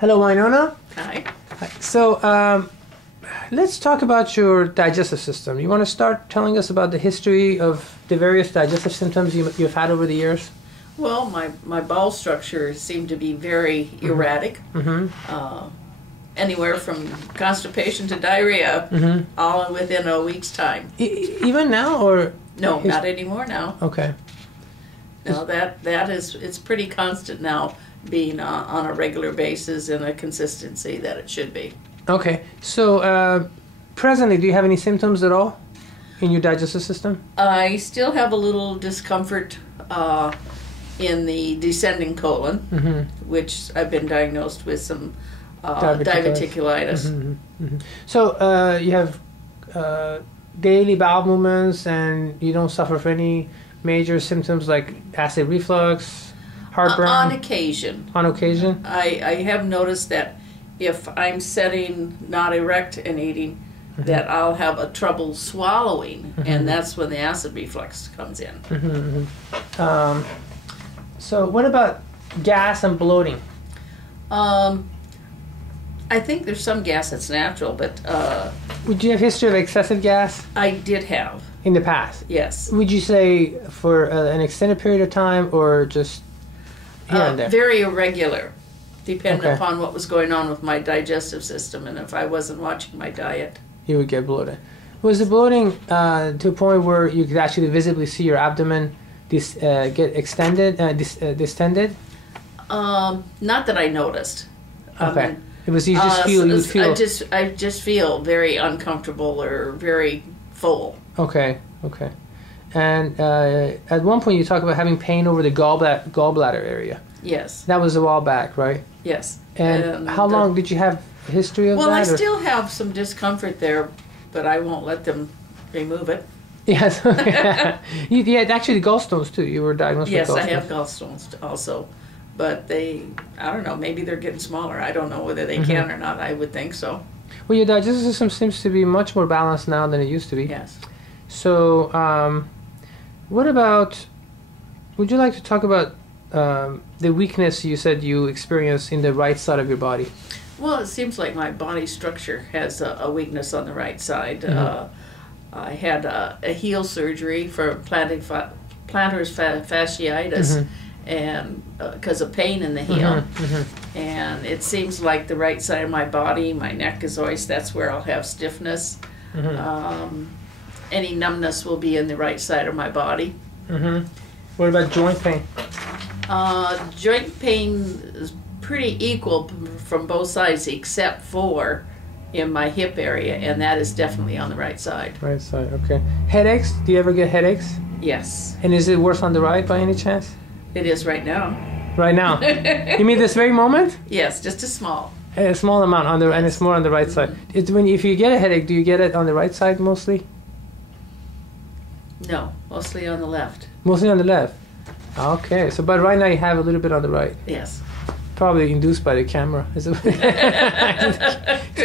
Hello, Winona. Hi. So, let's talk about your digestive system. You want to start telling us about the history of the various digestive symptoms you've had over the years? Well, my bowel structure seemed to be very erratic. Anywhere from constipation to diarrhea, all within a week's time. Even now, or? No, not anymore now. Okay. No, it's pretty constant now, being on a regular basis and a consistency that it should be. Okay. So, presently, do you have any symptoms at all in your digestive system? I still have a little discomfort in the descending colon, which I've been diagnosed with some diverticulitis. So, you have daily bowel movements, and you don't suffer from any major symptoms like acid reflux, heartburn? On occasion. On occasion? I have noticed that if I'm sitting not erect and eating, that I'll have a trouble swallowing, and that's when the acid reflux comes in. So what about gas and bloating? I think there's some gas that's natural, but would you have history of excessive gas? I did have. In the past? Yes. Would you say for an extended period of time, or just here and there? Very irregular, depending upon what was going on with my digestive system, and if I wasn't watching my diet. You would get bloated. Was the bloating to a point where you could actually visibly see your abdomen get extended, distended? Not that I noticed. Okay. It was you just feel you would feel. I just feel very uncomfortable or very full. Okay. Okay. And at one point you talked about having pain over the gallbladder area. Yes. That was a while back, right? Yes. And how long did you have a history of that? Well, I still have some discomfort there, but I won't let them remove it. Yes. You had actually gallstones too. You were diagnosed with gallstones. Yes, I have gallstones also. But I don't know, maybe they're getting smaller. I don't know whether they can or not. I would think so. Well, your digestive system seems to be much more balanced now than it used to be. Yes. So, what about, would you like to talk about the weakness you said you experience in the right side of your body? Well, it seems like my body structure has a weakness on the right side. I had a heel surgery for plantar fasciitis, and because of pain in the heel. And it seems like the right side of my body, my neck is always, that's where I'll have stiffness. Any numbness will be in the right side of my body. What about joint pain? Joint pain is pretty equal from both sides, except for in my hip area, and that is definitely on the right side. Right side, okay. Headaches? Do you ever get headaches? Yes. And is it worse on the right by any chance? It is right now. Right now? You mean this very moment? Yes, just a small amount on the, and it's more on the right side. It's if you get a headache, do you get it on the right side mostly? No, mostly on the left. Mostly on the left. Okay, so but right now you have a little bit on the right. Yes. Probably induced by the camera. It's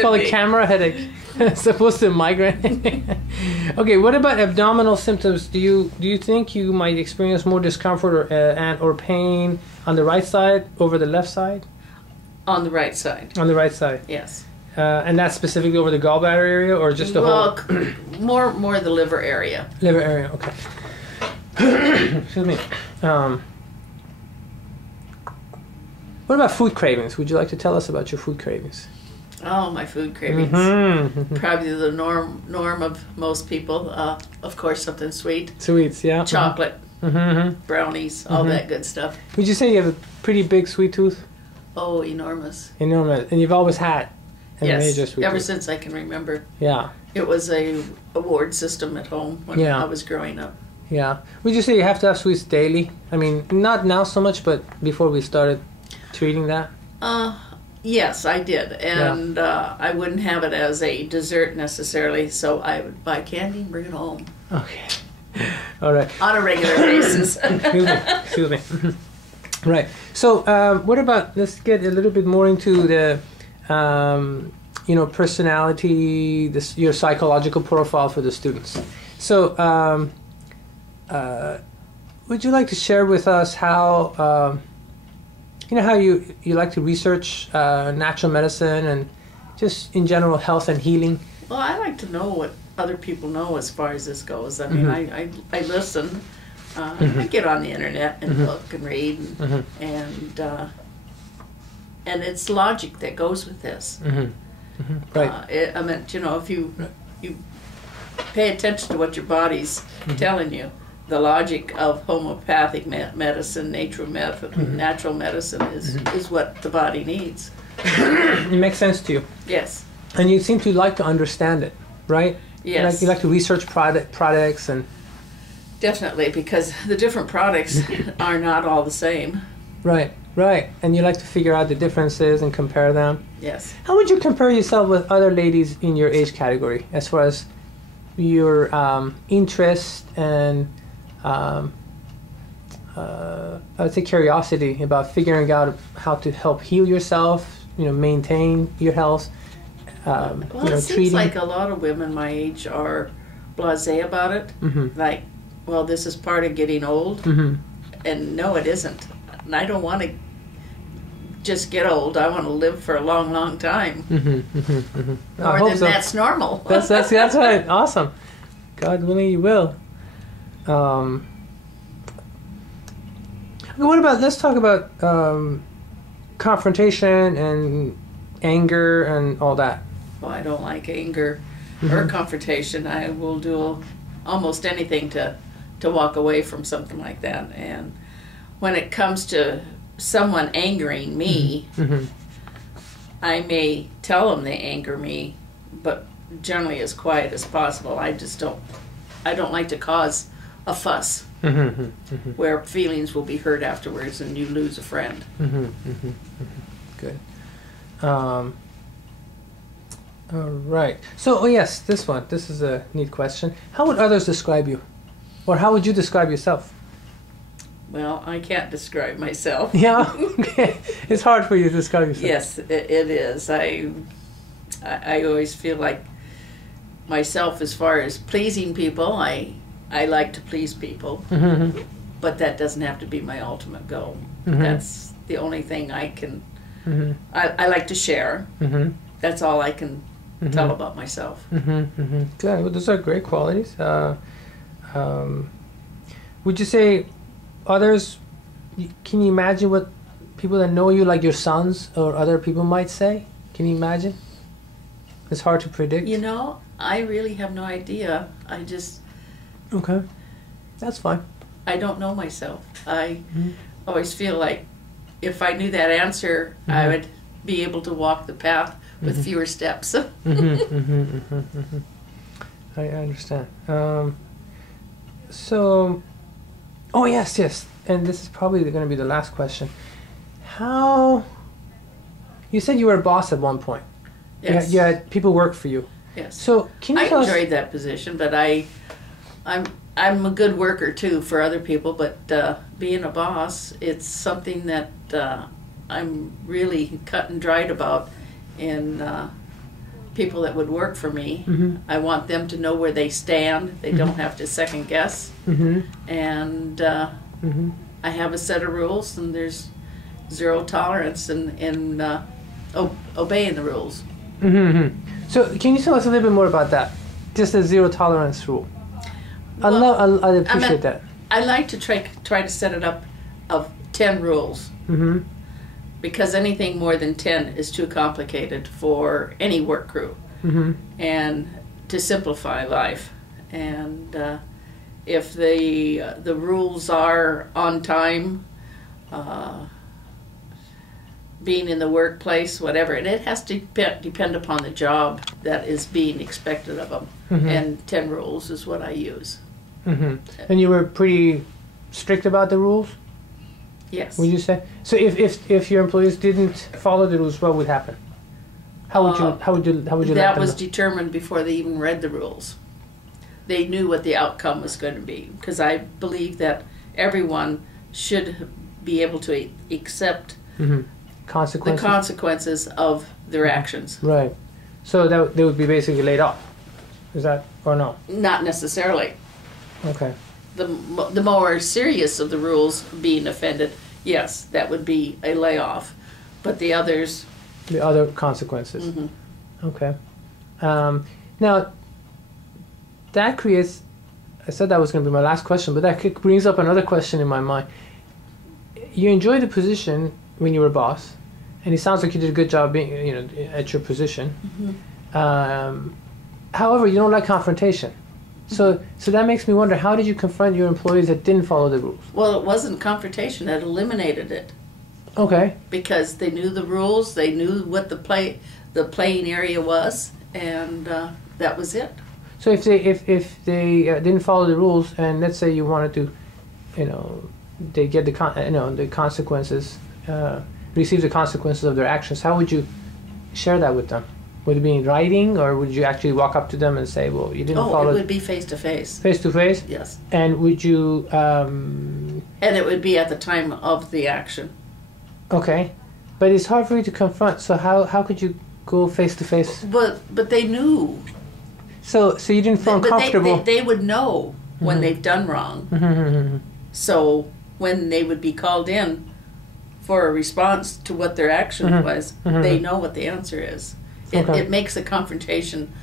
called a camera headache. As opposed to migraine. Okay, what about abdominal symptoms? Do you think you might experience more discomfort or pain on the right side over the left side? On the right side. On the right side. Yes. And that's specifically over the gallbladder area, or just the whole? more the liver area. Liver area. Okay. Excuse me. What about food cravings? Would you like to tell us about your food cravings? Oh, my food cravings. Probably the norm of most people. Of course, something sweet. Sweets, yeah. Chocolate, brownies, all that good stuff. Would you say you have a pretty big sweet tooth? Oh, enormous. Enormous. And you've always had a major sweet ever tooth? Since I can remember. Yeah. It was a award system at home when I was growing up. Yeah. Would you say you have to have sweets daily? I mean, not now so much, but before we started treating that? Yes, I did. And I wouldn't have it as a dessert necessarily, so I would buy candy and bring it home. Okay. All right. On a regular basis. Excuse me. Right. So what about, let's get a little bit more into the, personality, your psychological profile for the students. So would you like to share with us how you know how you like to research natural medicine and just in general health and healing? Well, I like to know what other people know as far as this goes. I mean, I listen. I get on the internet and look and read, and it's logic that goes with this. Right. I mean, you know, if you pay attention to what your body's telling you, the logic of homeopathic medicine, natural medicine is what the body needs. It makes sense to you. Yes. And you seem to like to understand it, right? Yes. You like to research products and... Definitely, because the different products are not all the same. Right. And you like to figure out the differences and compare them. Yes. How would you compare yourself with other ladies in your age category as far as your interest and I would say curiosity about figuring out how to help heal yourself, maintain your health? It seems like a lot of women my age are blasé about it. Like, well, this is part of getting old. And no, it isn't. And I don't want to just get old. I want to live for a long, long time. More than so. That's normal. That's right. Awesome. God willing, you will. What about? Let's talk about confrontation and anger and all that. Well, I don't like anger or confrontation. I will do almost anything to walk away from something like that. And when it comes to someone angering me, I may tell them they anger me, but generally as quiet as possible. I don't like to cause a fuss where feelings will be hurt afterwards and you lose a friend. Good. All right. So, yes, this one. This is a neat question. How would others describe you? Or how would you describe yourself? Well, I can't describe myself. Yeah? Okay. It's hard for you to describe yourself. Yes, it is. I always feel like myself as far as pleasing people, I like to please people. But that doesn't have to be my ultimate goal. That's the only thing I can... I like to share. That's all I can tell about myself. Good. Well, those are great qualities. Would you say others, can you imagine what people that know you, like your sons or other people, might say? Can you imagine? It's hard to predict. I really have no idea. I just... Okay. That's fine. I don't know myself. I always feel like if I knew that answer, I would be able to walk the path with fewer steps. I understand. Yes. And this is probably going to be the last question. How... You said you were a boss at one point. Yes. You had people work for you. Yes. So can you I tell enjoyed that position, but I'm a good worker too for other people. But being a boss, it's something that I'm really cut and dried about. In people that would work for me, I want them to know where they stand. They don't have to second guess. And I have a set of rules, and there's zero tolerance in obeying the rules. So can you tell us a little bit more about that? Just a zero tolerance rule. Well, I appreciate that. I like to try to set it up of 10 rules. Because anything more than 10 is too complicated for any work crew. And to simplify life. And if the rules are on time, being in the workplace, whatever, and it has to depend upon the job that is being expected of them. And 10 rules is what I use. And you were pretty strict about the rules? Yes. Would you say? So if your employees didn't follow the rules, what would happen? How would you let them know? That was determined before they even read the rules. They knew what the outcome was going to be, because I believe that everyone should be able to accept the consequences of their actions. Right. So they would be basically laid off. Is that, or no? Not necessarily. Okay. The more serious of the rules being offended, yes, that would be a layoff. But the others... The other consequences. Mm-hmm. Okay. Now, that creates... I said that was going to be my last question, but that brings up another question in my mind. You enjoyed the position when you were boss, and it sounds like you did a good job being, at your position. Mm-hmm. However, you don't like confrontation. So that makes me wonder, how did you confront your employees that didn't follow the rules? Well, it wasn't confrontation. That eliminated it. Okay. Because they knew the rules, they knew what the playing area was, and that was it. So if they didn't follow the rules, and let's say you wanted to, they get the consequences, receive the consequences of their actions, how would you share that with them? Would it be in writing, or would you actually walk up to them and say, well, you didn't follow... Oh, it would be face-to-face. Face-to-face? Yes. And would you... And it would be at the time of the action. Okay. But it's hard for you to confront, so how could you go face-to-face? But they knew. So you didn't feel uncomfortable? They would know when they've done wrong. Mm-hmm. So when they would be called in for a response to what their action was, they know what the answer is. It makes the confrontation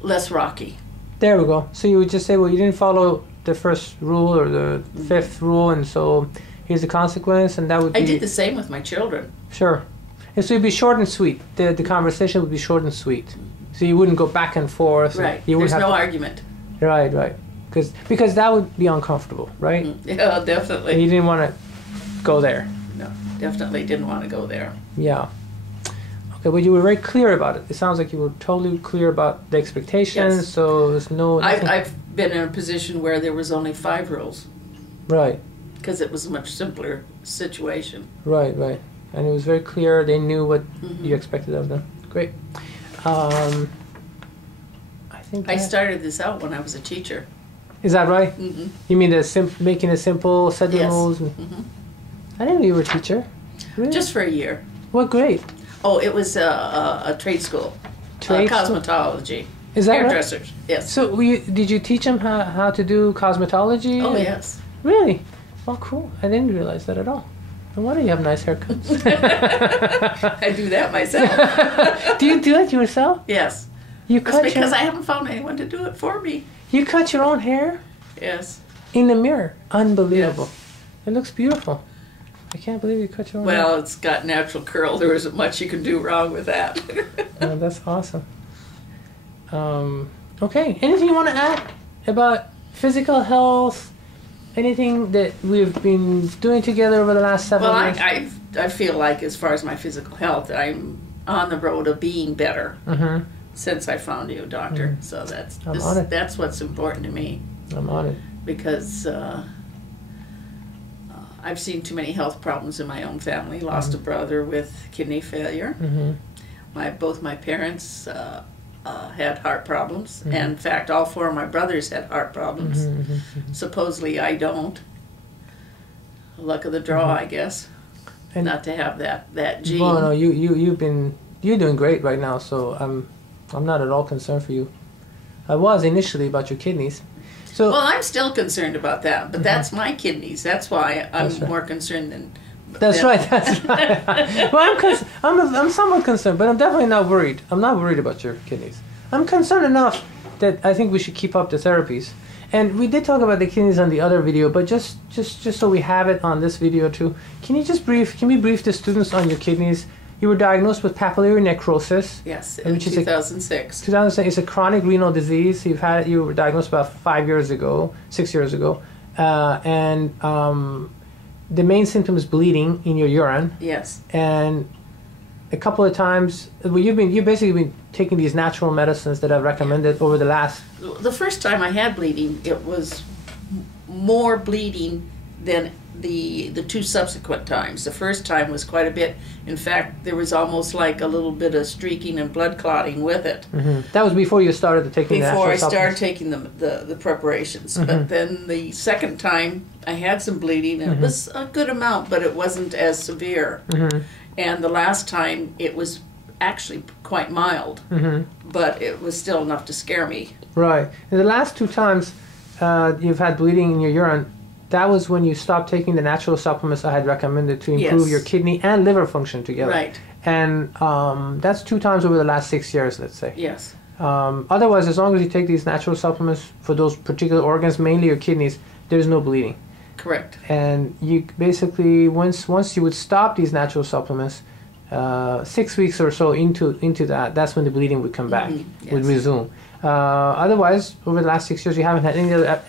less rocky. There we go. So you would just say, well, you didn't follow the first rule or the fifth rule, and so here's the consequence, and that would be... I did the same with my children. Sure. And so it'd be short and sweet. The conversation would be short and sweet. So you wouldn't go back and forth. Right. There's no argument. Right. Because that would be uncomfortable, right? Yeah, definitely. And you didn't want to go there. No, definitely didn't want to go there. Yeah. Okay, but you were very clear about it. It sounds like you were totally clear about the expectations, yes. So there's no... I've been in a position where there was only 5 rules. Right. Because it was a much simpler situation. Right. And it was very clear. They knew what you expected of them. Great. I think I started this out when I was a teacher. Is that right? Mm-hmm. You mean making it simple, set the yes. rules? I didn't know you were a teacher. Really? Just for a year. What grade? Oh, it was a trade school. Cosmetology. Is that hairdressers? Right? Yes. So did you teach them how to do cosmetology? Oh, yes. Really? Oh, cool. I didn't realize that at all. No wonder you have nice haircuts. I do that myself. Do you do it yourself? Yes. That's because I haven't found anyone to do it for me. You cut your own hair? Yes. In the mirror? Unbelievable. Yes. It looks beautiful. I can't believe you cut your own hair. Well, it's got natural curl. There isn't much you can do wrong with that. Oh, that's awesome. Okay. Anything you want to add about physical health? Anything that we've been doing together over the last 7 years? Well, I feel like as far as my physical health, I'm on the road of being better since I found you, Doctor. So that's what's important to me. I'm on it. Because I've seen too many health problems in my own family. Lost a brother with kidney failure. Both my parents had heart problems. And in fact, all 4 of my brothers had heart problems. Supposedly I don't. Luck of the draw, I guess. And not to have that gene. Well, no, you're doing great right now, so I'm not at all concerned for you. I was initially about your kidneys. So well, I'm still concerned about that, but that's my kidneys. That's why I'm more concerned than. That's right. Well, I'm somewhat concerned, but I'm definitely not worried. I'm not worried about your kidneys. I'm concerned enough that I think we should keep up the therapies. And we did talk about the kidneys on the other video, but just so we have it on this video too, can we brief the students on your kidneys? You were diagnosed with papillary necrosis. Yes, in 2006. 2006. It's a chronic renal disease. You were diagnosed about 6 years ago, and the main symptom is bleeding in your urine. Yes. And a couple of times, you've basically been taking these natural medicines that I've recommended over the last. The first time I had bleeding, it was more bleeding than the 2 subsequent times. The first time was quite a bit. In fact, there was almost like a little bit of streaking and blood clotting with it. That was before you started taking the Before I started taking the preparations. But then the second time, I had some bleeding. And it was a good amount, but it wasn't as severe. And the last time, it was actually quite mild. But it was still enough to scare me. Right. And the last 2 times you've had bleeding in your urine, that was when you stopped taking the natural supplements I had recommended to improve your kidney and liver function together. Right. And that's 2 times over the last 6 years, let's say. Yes. Otherwise, as long as you take these natural supplements for those particular organs, mainly your kidneys, there's no bleeding. Correct. And you basically, once you would stop these natural supplements, 6 weeks or so into that, that's when the bleeding would come back, would resume. Otherwise, over the last 6 years, you haven't had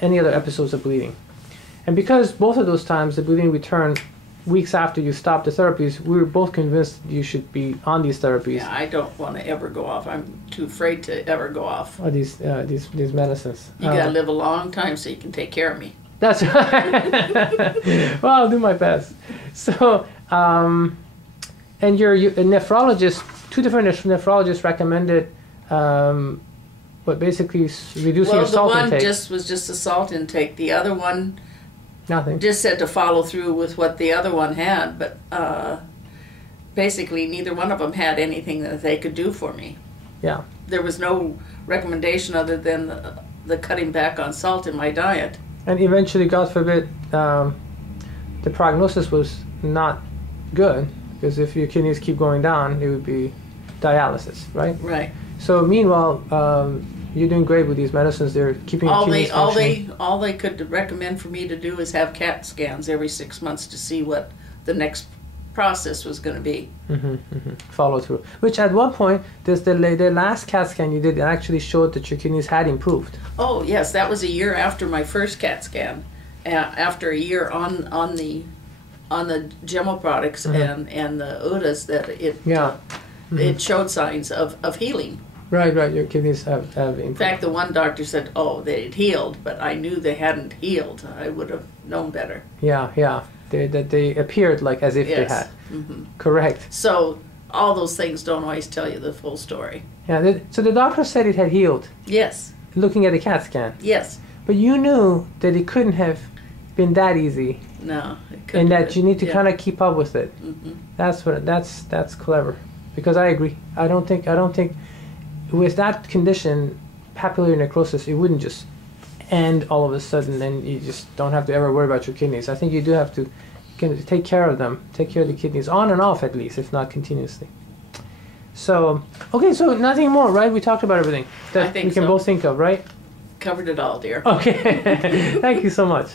any other episodes of bleeding. And because both of those times the bleeding returned weeks after you stopped the therapies, we were both convinced you should be on these therapies. Yeah, I don't want to ever go off. I'm too afraid to ever go off. Or these medicines. You got to live a long time so you can take care of me. That's right. Well, I'll do my best. So, and your nephrologist, 2 different nephrologists recommended, what basically reducing your salt intake. Well, the one was just a salt intake. The other one, nothing. Just said to follow through with what the other one had, but basically neither one of them had anything that they could do for me. Yeah. There was no recommendation other than the cutting back on salt in my diet. And eventually, God forbid, the prognosis was not good, because if your kidneys keep going down, it would be dialysis, right? Right. So meanwhile, you're doing great with these medicines. They're keeping your kidneys functioning. All they could recommend for me to do is have CAT scans every 6 months to see what the next process was going to be. Follow through. Which at one point, the last CAT scan you did actually showed that your kidneys had improved. Oh yes, that was a year after my first CAT scan. After a year on the Gemo products and the UDAs, that it showed signs of healing. Right. Your kidneys have improved. In fact, the one doctor said, "Oh, they'd healed," but I knew they hadn't healed. I would have known better. Yeah. They appeared like as if they had. Correct. So all those things don't always tell you the full story. Yeah. So the doctor said it had healed. Yes. Looking at the CAT scan. Yes. But you knew that it couldn't have been that easy. No, it couldn't. And that you need to kind of keep up with it. That's clever. Because I agree. I don't think with that condition, papillary necrosis, it wouldn't just end all of a sudden and you just don't have to ever worry about your kidneys. I think you do have to take care of them, take care of the kidneys, on and off at least, if not continuously. So, okay, so nothing more, right? We talked about everything that we can both think of, right? Covered it all, dear. Okay. Thank you so much.